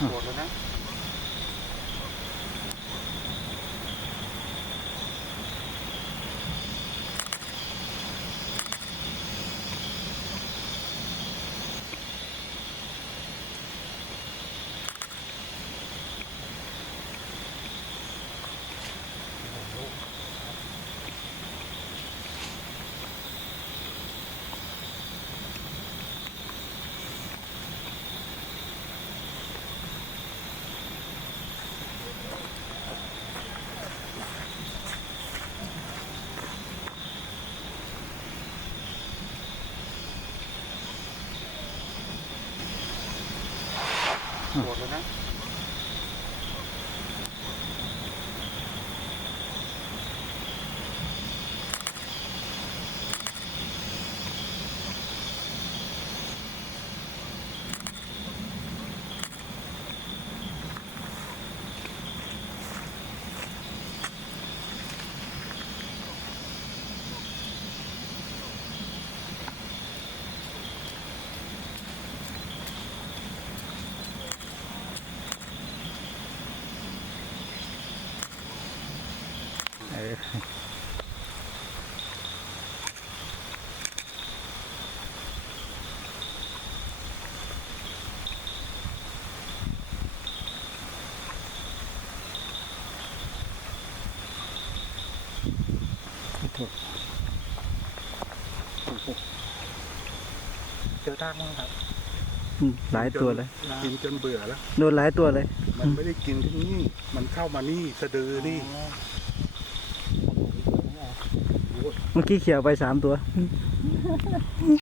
โดด แล้วนะ โดดแล้วนะ เออ ถูกเจอทากมั้งครับอืมหลายตัวเลยกินจนเบื่อแล้วโดนหลายตัวเลย มันไม่ได้กินที่นี่ มันเข้ามานี่สะดือนี่ เมื่อกี้เขี่ยวไปสามตัว